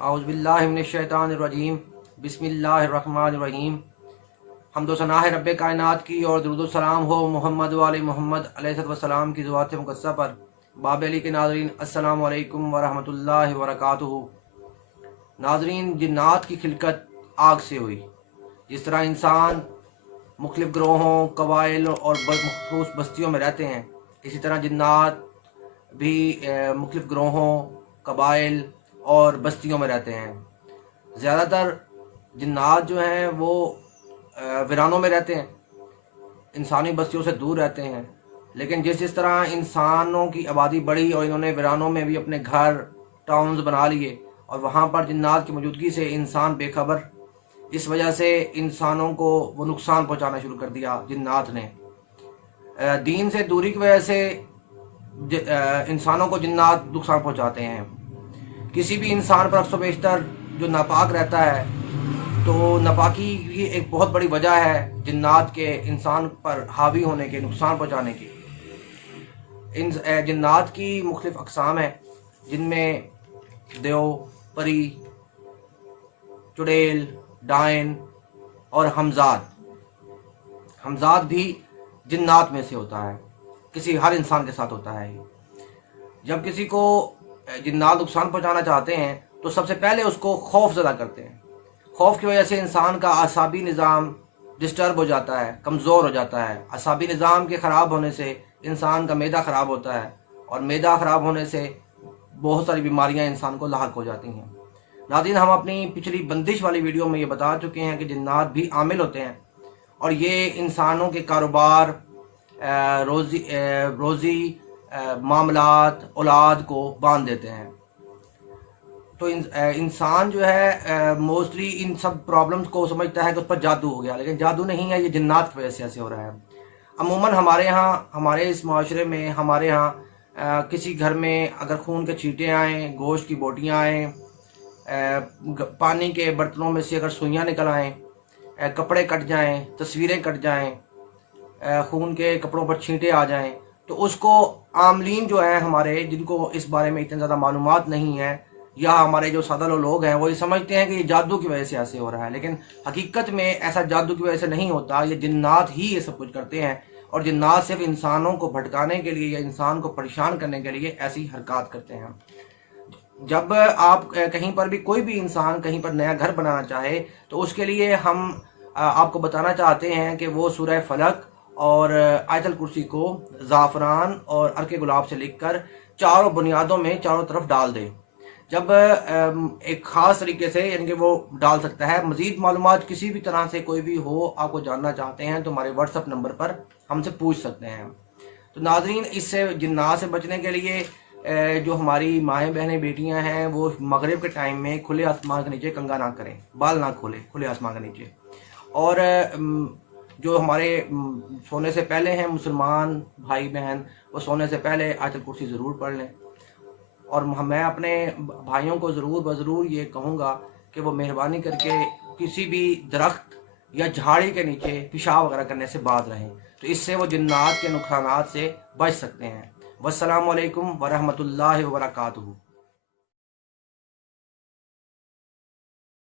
औज़ुबिल्लाहिमिनश्शैतानिर्रजीम बिस्मिल्लाहिर्रहमानिर्रहीम। हम्दो सना है रब्बे कायनात की और दुरूद व सलाम हो मोहम्मद वाले मोहम्मद अलैहिस्सलाम की ज़ुवात मुक़द्दसा पर। बाब अली के नाज़रीन अस्सलामु अलैकुम व रहमतुल्लाहि व बरकातुहू। नाज़रीन, जिन्नात की खिलकत आग से हुई। जिस तरह इंसान मुख्तलिफ़ ग्रोहों, कबाइल और मख़सूस बस्तियों में रहते हैं, इसी तरह जिन्नात भी मुख्तलिफ़ ग्रोहों, कबाइल और बस्तियों में रहते हैं। ज़्यादातर जिन्नात जो हैं वो वीरानों में रहते हैं, इंसानी बस्तियों से दूर रहते हैं। लेकिन जिस तरह इंसानों की आबादी बढ़ी और इन्होंने वीरानों में भी अपने घर, टाउन्स बना लिए और वहाँ पर जिन्नात की मौजूदगी से इंसान बेखबर, इस वजह से इंसानों को वो नुकसान पहुँचाना शुरू कर दिया जिन्नात ने। दीन से दूरी की वजह से इंसानों को जिन्नात नुकसान पहुँचाते हैं। किसी भी इंसान पर अक्सर बेशतर जो नापाक रहता है, तो नापाकी की एक बहुत बड़ी वजह है जिन्नात के इंसान पर हावी होने के, नुकसान पहुँचाने की। इन जिन्नात की मुख्तलिफ़ अक़साम हैं, जिनमें देव, परी, चुड़ैल, डायन और हमज़ाद भी जिन्नात में से होता है। हर इंसान के साथ होता है। जब किसी को जिन्नात नुकसान पहुंचाना चाहते हैं तो सबसे पहले उसको खौफ ज़दा करते हैं। खौफ की वजह से इंसान का आसाबी निज़ाम डिस्टर्ब हो जाता है, कमज़ोर हो जाता है। आसाबी निज़ाम के ख़राब होने से इंसान का मैदा ख़राब होता है और मैदा ख़राब होने से बहुत सारी बीमारियां इंसान को लाहक हो जाती हैं। नाज़रीन, हम अपनी पिछली बंदिश वाली वीडियो में ये बता चुके हैं कि जिन्नात भी आमिल होते हैं और ये इंसानों के कारोबार, रोज़ी मामलात, औलाद को बांध देते हैं। तो इंसान जो है मोस्टली इन सब प्रॉब्लम्स को समझता है कि उस पर जादू हो गया, लेकिन जादू नहीं है, ये जिन्नात की वजह से ऐसे हो रहा है। अमूमन हमारे यहाँ, हमारे इस माशरे में, हमारे यहाँ किसी घर में अगर खून के छींटे आएँ, गोश्त की बोटियाँ आएँ, पानी के बर्तनों में से अगर सुइयाँ निकल आएँ, कपड़े कट जाएँ, तस्वीरें कट जाएँ, खून के कपड़ों पर छींटे आ जाएं, तो उसको आमलीन जो हैं हमारे, जिनको इस बारे में इतनी ज़्यादा मालूमात नहीं है, या हमारे जो सादा लोग हैं, वो ये समझते हैं कि ये जादू की वजह से ऐसे हो रहा है। लेकिन हकीकत में ऐसा जादू की वजह से नहीं होता। ये जिन्नात ही ये सब कुछ करते हैं और जिन्नात सिर्फ इंसानों को भटकाने के लिए या इंसान को परेशान करने के लिए ऐसी हरकत करते हैं। जब आप कहीं पर भी, कोई भी इंसान कहीं पर नया घर बनाना चाहे, तो उसके लिए हम आपको बताना चाहते हैं कि वो सूरह फलक और आयतल कुर्सी को ज़ाफ़रान और अर्के गुलाब से लिखकर चारों बुनियादों में चारों तरफ डाल दे। जब एक ख़ास तरीके से, यानी कि वो डाल सकता है। मज़ीद मालूमात किसी भी तरह से कोई भी हो, आपको जानना चाहते हैं, तो हमारे व्हाट्सएप नंबर पर हमसे पूछ सकते हैं। तो नाज़रीन, इससे जिन्नात से बचने के लिए जो हमारी माएँ बहनें बेटियाँ हैं, वो मगरिब के टाइम में खुले आसमान के नीचे कंघा ना करें, बाल ना खोलें खुले आसमान के नीचे। और जो हमारे सोने से पहले हैं मुसलमान भाई बहन, वो सोने से पहले आयतल कुर्सी ज़रूर पढ़ लें। और मैं अपने भाइयों को ज़रूर ये कहूँगा कि वो मेहरबानी करके किसी भी दरख्त या झाड़ी के नीचे पेशाब वगैरह करने से बाज रहें, तो इससे वो जिन्नात के नुकसानात से बच सकते हैं। वस्सलामु अलैकुम व रहमतुल्लाहि व बरकातुहू।